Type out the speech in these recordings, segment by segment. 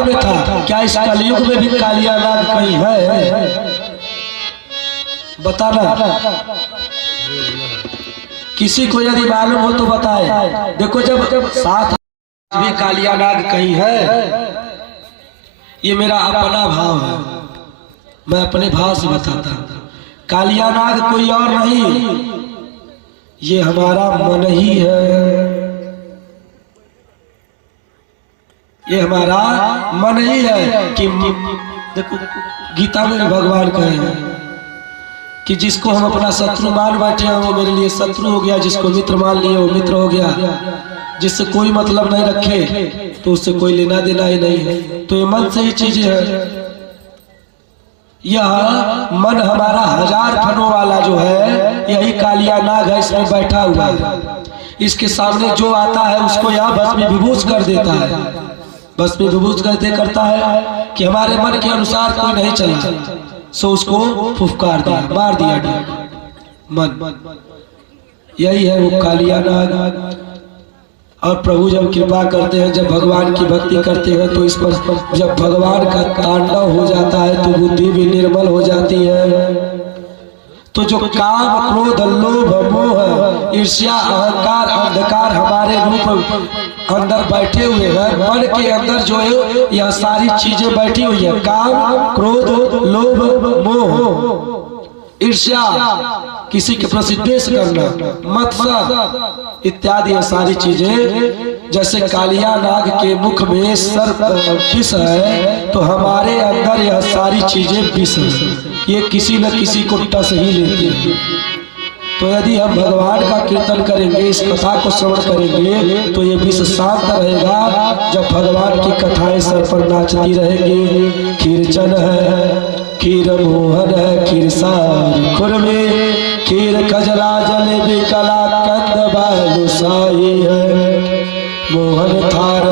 मन में था, क्या इस कलयुग में भी कालिया नाग कहीं है? बताना, किसी को यदि मालूम हो तो बताए। देखो जब साथ भी कालिया नाग कहीं है, ये मेरा अपना भाव है, मैं अपने भाव से बताता हूं। कालिया नाग कोई और नहीं, ये हमारा मन ही है, ये हमारा मन ही है। कि देखो गीता में भगवान कहे हैं कि जिसको हम अपना शत्रु मान बैठे हैं वो मेरे लिए शत्रु हो गया, जिसको मित्र मान लिए वो मित्र हो गया, जिससे कोई मतलब नहीं रखे तो उससे कोई लेना देना ही नहीं है। तो ये मन से ही चीजें हैं। यह मन हमारा 1000 फनों वाला जो है, यही कालिया नाग है, इसमें बैठा हुआ है। इसके सामने जो आता है उसको यह भस्म विभूष कर देता है, भस्म विभूष करता है कि हमारे मन के अनुसार कोई नहीं चला, सो उसको फुफकार दिया, मार दिया मन। यही है वो कालिया नाग। और प्रभु जब कृपा करते हैं, जब भगवान की भक्ति करते हैं तो इस पर जब भगवान का तांडव हो जाता है तो बुद्धि भी निर्मल हो जाती है। तो जो काम क्रोध लोभ मोह ईर्ष्या अहंकार अंधकार हमारे रूप अंदर बैठे हुए हैं, मन के अंदर जो है यह सारी चीजें बैठी हुई है, काम क्रोध लोभ मोह ईर्ष्या, किसी के प्रसिद्धेश करना, मत्सर इत्यादि ये सारी चीजें। जैसे कालिया नाग के मुख में सर्प विष है, तो हमारे अंदर यह सारी चीजें विष है, ये किसी न किसी को टस ही लेती है। तो यदि हम भगवान का कीर्तन करेंगे, इस कथा को श्रवण करेंगे, तो ये विष शांत रहेगा। जब भगवान की कथाएं सर पर नाचती रहेंगी, खीरचन है, खीर मोहन है, खीर सार खुरमे, खीर खजरा जलेबी कलाकंद बालूशाही है, मोहन थार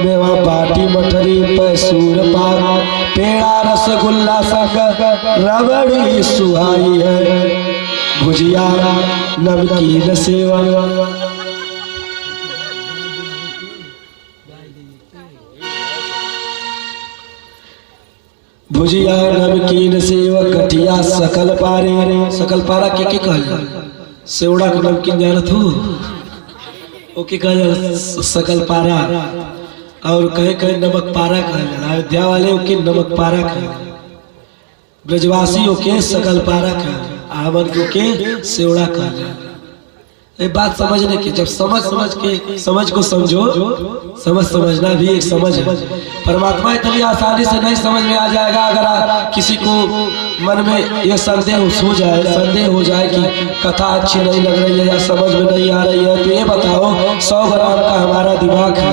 मेवा बाटी मठरी पैसूर पार, पेड़ा रसगुल्ला संग रबड़ी सुहाई है, भुजिया नमकीन सेवा, भुजिया नमकीन सेवा कटिया सकल पारे। सकल पारा के कहल सेवड़ा के नमकीन जानत हो, ओके कहल सकल पारा, और कहे कहे नमक पारा कहल। अयोध्या वाले ओके नमक पारा कहल, ब्रजवासी ओके सकल पारा कहल, आवन के सेवड़ा कहल। ये बात समझने की, जब समझ को समझो, समझना भी एक समझ है। परमात्मा इतनी आसानी से नहीं समझ में आ जाएगा। अगर किसी को मन में यह संदेह हो जाए कि कथा अच्छी नहीं लग रही है या समझ में नहीं आ रही है, तो ये बताओ 100 ग्राम का हमारा दिमाग है,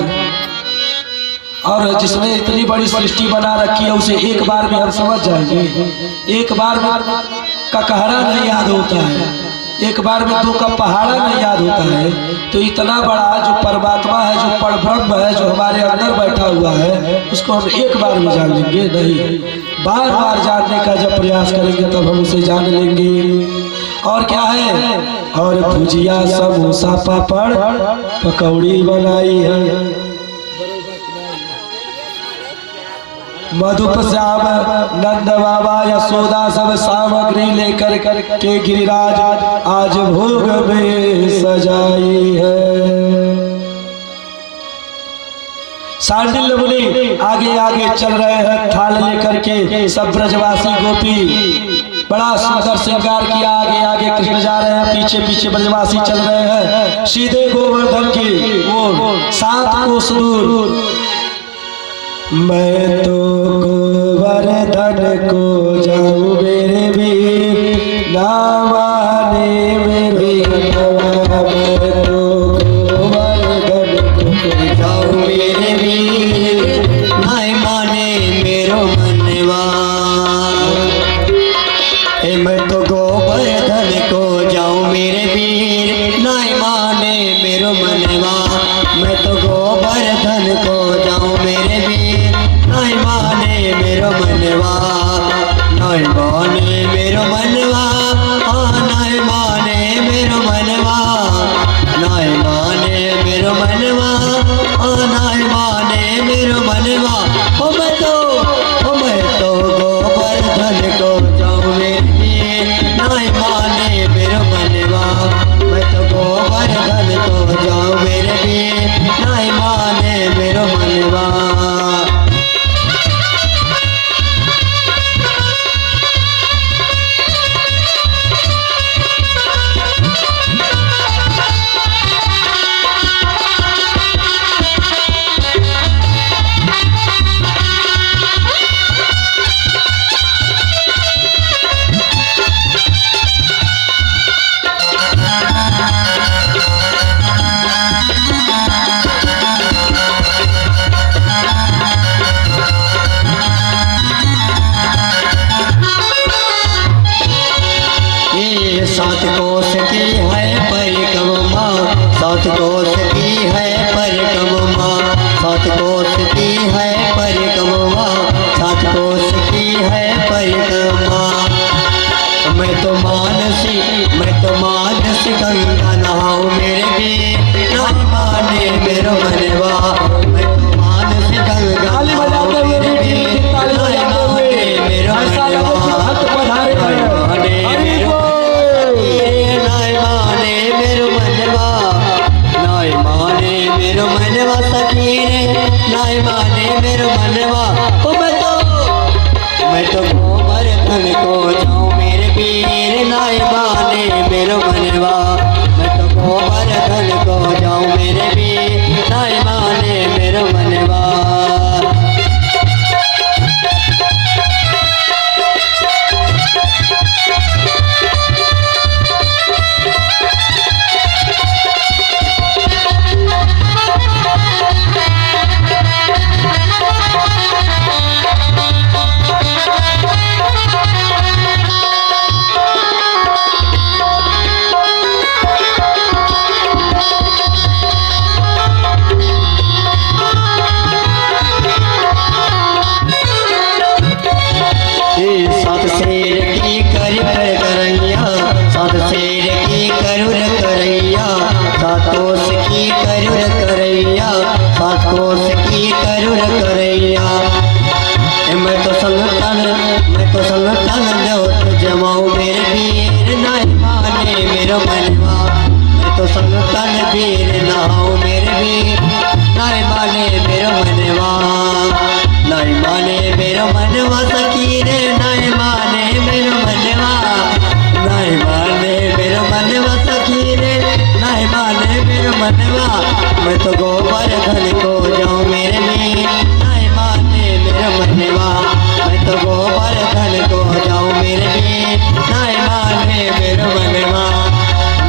और जिसने इतनी बड़ी सृष्टि बना रखी है उसे एक बार में हम समझ जाएंगे? एक बार का कहरा नहीं याद होता है, एक बार में 2 का पहाड़ा नहीं याद होता है। तो इतना बड़ा जो परमात्मा है, जो परब्रह्म है, जो हमारे अंदर बैठा हुआ है, उसको हम एक बार में जान लेंगे नहीं, बार बार जानने का जब प्रयास करेंगे तब हम उसे जान लेंगे। और क्या है, और भुजिया समोसा पापड़ पकौड़ी बनाई है, मधुप श्याम नंद बाबा यशोदा सब सामग्री लेकर के गिरिराज आज भोग में सजाई है। सांडिल्य मुनि आगे आगे चल रहे हैं थाल लेकर के, सब ब्रजवासी गोपी बड़ा सुंदर श्रृंगार किया, आगे आगे कृष्ण जा रहे हैं, पीछे पीछे ब्रजवासी चल रहे हैं, सीधे गोवर्धन की ओर 7 कोस दूर। मैं तो गोवर्धन को जाऊं मेरे वीर, ना माने मेरे मनवा, मैं तो गोवर्धन को जाऊं मेरे वीर, ना माने मेरो मनवा। मैं तो गोवर्धन को जाऊं मेरे वीर, ना माने मेरो मनवा, मैं तो गोवर्धन को जाऊं मेरे वीर, नहीं माने मेरो मनवा। मनवा। ओ मैं तो गोवर्धन को जाऊं मेरे पीर नाय माने मेरो मनवा। मैं तो गोवर्धन को जाऊं मेरे पीर नाय माने मेरो मनवा। सात शेर की करैया, सात शेर की करैया, सातों की करैया, सातों की करैया। मैं तो संगतन जो जमाऊं मेरे वीर नाय माने मेरो मनवा। मैं तो संगतन वीर नहाऊं मेरे वीर नाय माने मेरो मनवा। नाय माने मेरो मनवा सखी रे नाय माने मेरो मनवा। नाय माने मेरो मनवा सखी रे नाय माने मेरो मनवा। मैं तो गोवर्धन को जाऊं मेरे वीर नाय माने मेरो मनवा। मैं तो गोवर्धन को जाऊं मेरे वीर नाय माने मेरो मनवा।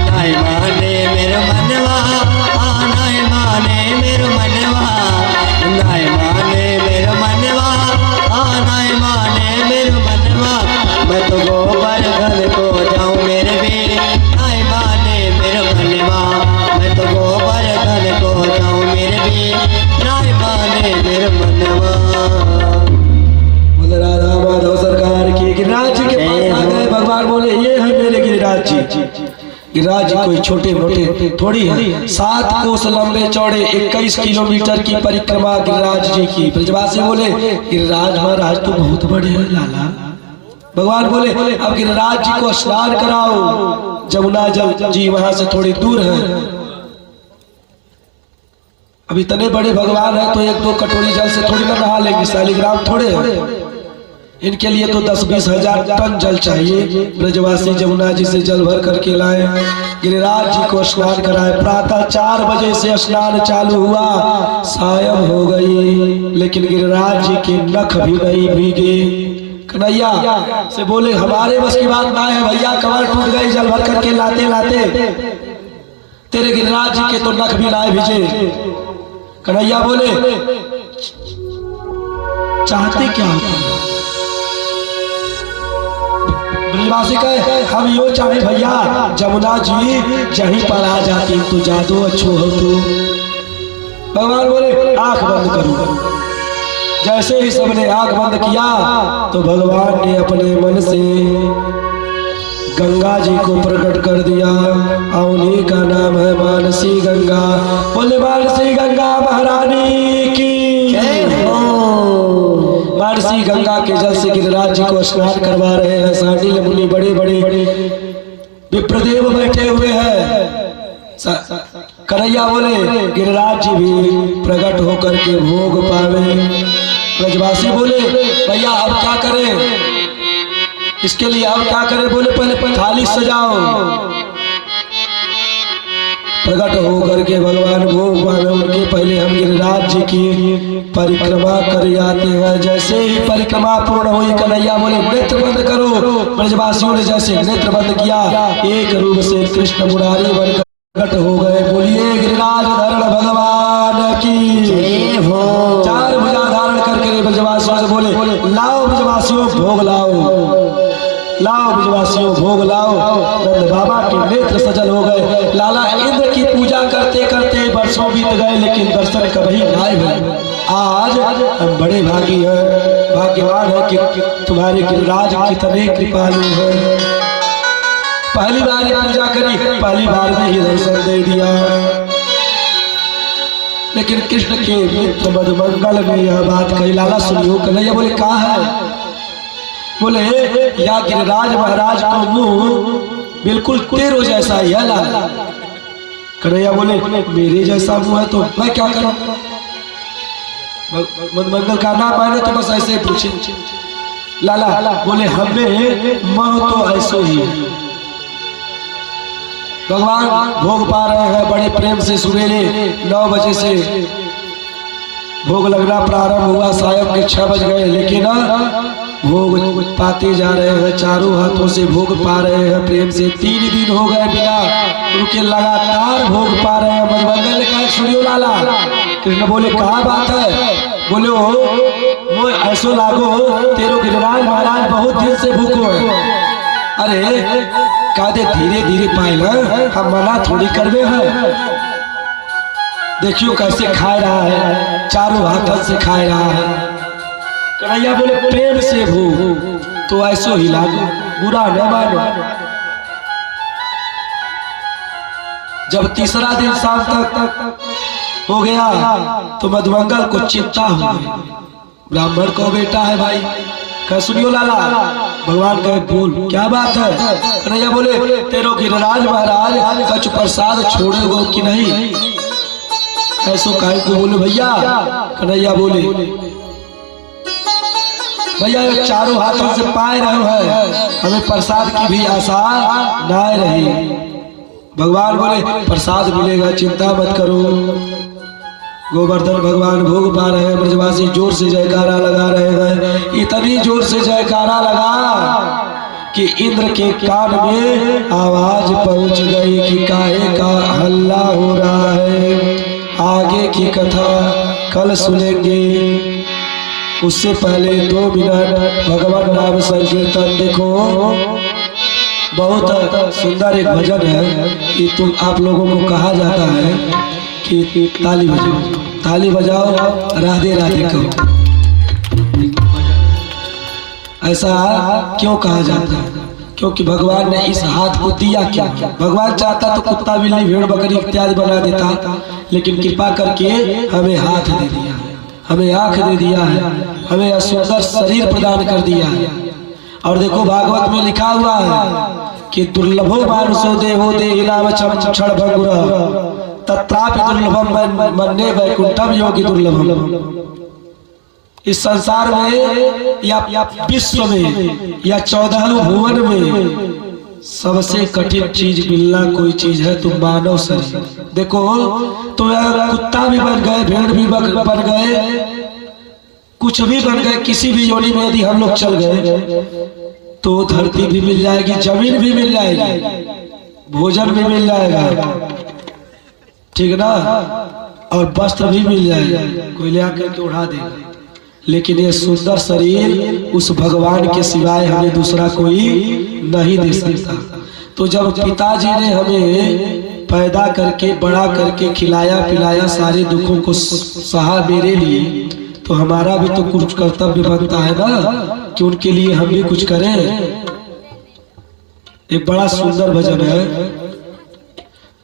नाय माने मेरो मनवा, नाय माने मेरो मनवा। नाय माने मेरो मनवा, नाय माने मेरो मनवा। मैं तो गोवर्धन को जाऊं मेरे वीर नाय माने मेरो मनवा। मैं तो गोवर्धन को जाऊं मेरे वीर नाय माने मेरो मनवा। राधा माधव सरकार की। गिरिराज जी के पास आ गए भगवान, बोले ये है मेरे गिरिराज जी। गिरिराज जी कोई छोटे मोटे थोड़ी है, 7 कोस लंबे चौड़े 21 किलोमीटर की परिक्रमा गिरिराज जी की। ब्रजवासी बोले गिरिराज महाराज तो बहुत बड़े हैं लाला। भगवान बोले अब गिरिराज जी को स्नान कराओ। जमुना जल जी वहां से थोड़ी दूर है। अब इतने बड़े भगवान है तो 1-2 कटोरी जल से थोड़ी ना नहा लेंगे, शालिग्राम थोड़े हैं। इनके लिए तो 10-20 हजार टन जल चाहिए। ब्रजवासी जमुना जी से जल भर करके लाए, गिरिराज जी को स्नान कराए। प्रातः 4 बजे से स्नान चालू हुआ, सायं हो गई, लेकिन गिरिराज जी के नख भी नहीं भीगे। कन्हैया से बोले हमारे बस की बात ना है भैया, कमर टूट गई जल भर करके लाते लाते। तेरे गिरिराज जी के तो नख भी ना भीजे। कन्हैया बोले चाहते क्या होता? ब्रजवासी कहे हम यो चाहे भैया जमुना जी जहीं पर आ जाती तो जादू अच्छो हो तो। भगवान बोले आंख बंद करो। जैसे ही सबने आंख बंद किया तो भगवान ने अपने मन से गंगा जी को प्रकट कर दिया। उन्हीं का नाम है मानसी गंगा। बोले मानसी गंगा महारानी की मानसी गंगा के जल से गिरिराज जी को स्नान करवा रहे हैं। सांडिल्य मुनि बड़े बड़े विप्रदेव बैठे हुए हैं। कन्हैया बोले गिरिराज जी भी प्रकट होकर के भोग पावे। ब्रजवासी बोले भैया अब क्या करें, इसके लिए अब क्या करें? बोले पहले थाली सजाओ। प्रकट होकर के भगवान भोग पावे उनके पहले हम गिरिराज जी की परिक्रमा कर आते हैं। जैसे ही परिक्रमा पूर्ण हुई कन्हैया बोले नेत्र बंद करो। ब्रजवासियों ने जैसे नेत्र बंद किया, एक रूप से कृष्ण मुरारी बनकर प्रकट हो गए। बोलिए गिरिराज धरण भगवान की जय हो। 4 भुजा धारण करके ब्रजवासियों से बोले लाओ ब्रजवासियों भोग लाओ, लाओ ब्रजवासियों भोग लाओ। नंद बाबा के नेत्र सजल हो गए। लाला इंद्र की पूजा करते करते वर्षों बीत गए, लेकिन दर्शन कभी नहीं हुए। आज हम बड़े भागी हैं, भाग्यवान है कि तुम्हारे गिरिराज कितने कृपालु हैं। पहली बार ये पूजा करी, पहली बार में ही दर्शन दे दिया। लेकिन कृष्ण के मित्र मधुमंगल ने यह बात कही। लाला सुनियो। कन्हैया बोले कहा है? बोले या गिरिराज महाराज को मुंह बिल्कुल तेरो जैसा ही है लाला। कन्हैया बोले मेरे जैसा मुंह है तो मैं क्या करूं? मधुमंगल का नाम आए तो बस ऐसे ही पूछे लाला, बोले हमें मह तो ऐसो ही है। भगवान भोग पा रहे हैं बड़े प्रेम से। सवेरे 9 बजे से भोग लगना प्रारंभ हुआ, शायद के 6 बज गए, लेकिन भोग पाते जा रहे हैं, चारों हाथों से भोग पा रहे हैं प्रेम से। 3 दिन हो गए बिना रुके लगातार भोग पा रहे हैं। मधुमंगल ने कहा सुनियो लाला। कृष्ण बोले कहा बात है? बोले वो ऐसो लागो तेरो गिरिराज महाराज बहुत दिन से भूखो है। अरे कादे धीरे धीरे पाइल हम मना थोड़ी करवे हैं। देखियो कैसे खा रहा है, चारों हाथों से खा रहा है। कन्हैया बोले प्रेम से भूख तो ऐसो ही लागो, बुरा न मानो। जब तीसरा दिन शाम तक हो गया तो मधुमंगल को चिंता हो गई। ब्राह्मण को बेटा है भाई, कह सुनियो लाला। भगवान कहे बोल क्या बात है? कन्हैया बोले तेरो गिरिराज महाराज कछु प्रसाद छोड़ेगो कि नहीं? ऐसो काहे को बोले भैया? कन्हैया बोले भैया चारों हाथों से पाए रहे हैं, हमें प्रसाद की भी आशा ना रही। भगवान बोले प्रसाद मिलेगा, चिंता मत करो। गोवर्धन भगवान भोग पा रहे हैं, ब्रजवासी जोर से जयकारा लगा रहे हैं। इतनी जोर से जयकारा लगा कि इंद्र के कान में आवाज पहुंच गई कि काहे का हल्ला हो रहा है। आगे की कथा कल सुनेंगे, उससे पहले 2 मिनट भगवान नाम संकीर्तन। देखो बहुत सुंदर एक भजन है कि तुम आप लोगों को कहा जाता है कि ताली बजाओ, ताली बजाओ, राधे राधे कहो। ऐसा क्यों कहा जाता है? क्योंकि भगवान ने इस हाथ को दिया क्या? भगवान चाहता तो कुत्ता बिल्ली भेड़ बकरी इत्यादि बना देता, लेकिन कृपा करके हमें हाथ दे दिया है, हमें आंख दे दिया है, हमें सुंदर शरीर प्रदान कर दिया है। और देखो भागवत में लिखा हुआ है कि दुर्लभो मानुषो देहो देहिनाम क्षण भंगुरः तत्रापि दुर्लभम मन्ये वैकुंठम योगी दुर्लभम। इस संसार में या विश्व में या 14 भुवन में सबसे कठिन चीज मिलना कोई चीज है तो मानव शरीर। देखो तो कुत्ता भी बन गए, भेड़ भी बन गए, कुछ भी बन गए, किसी भी योनि में यदि हम लोग चल गए तो धरती भी मिल जाएगी, जमीन भी मिल जाएगी, भोजन भी मिल जाएगा, ठीक ना, और वस्त्र भी मिल जाएगा, कोई ले आकर के उड़ा देगा। लेकिन ये सुंदर शरीर उस भगवान के सिवाय हमें दूसरा कोई नहीं दे सकता। तो जब पिताजी ने हमें पैदा करके बड़ा करके खिलाया पिलाया, सारे दुखों को सहा मेरे लिए, तो हमारा भी तो कुछ कर्तव्य बनता है ना कि उनके लिए हम भी कुछ करें। एक बड़ा सुंदर भजन है,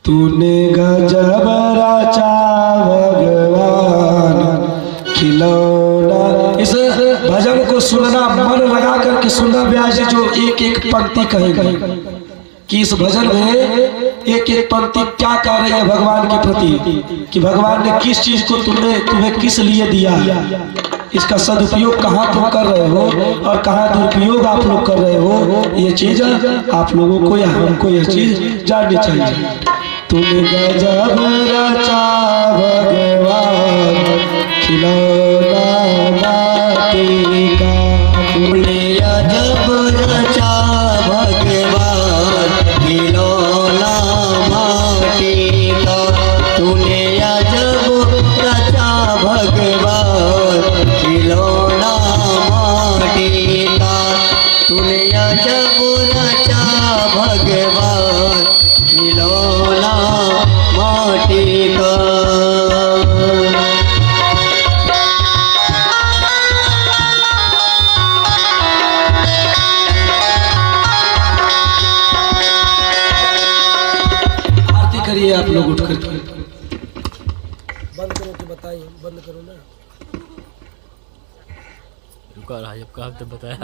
तूने गजब रचा भगवान खिलौना। इस भजन को सुनना, मन लगा करके सुनना। व्यास जी जो एक एक पंक्ति कहेंगे कि इस भजन में एक एक पंक्ति क्या कह रही है भगवान के प्रति, कि भगवान ने किस चीज को तुम्हें किस लिए दिया, इसका सदुपयोग कहाँ तुम कर रहे हो और कहाँ दुरुपयोग आप लोग कर रहे हो। ये चीज आप लोगों को या हमको ये चीज जाननी चाहिए। तूने गजब रचा भगवान खिलौना माटी का, तूने अजब रचा भगवान खिलौना माटी का, तूने अजब रचा भगवान खिलौना माटी का, तूने अजब रचा भगवान खिलौना माटी का। आरती करिए आप लोग उठ करके। बंद करो तो बताइए, बंद करो ना। रुका रहा जब कहा तो बताया।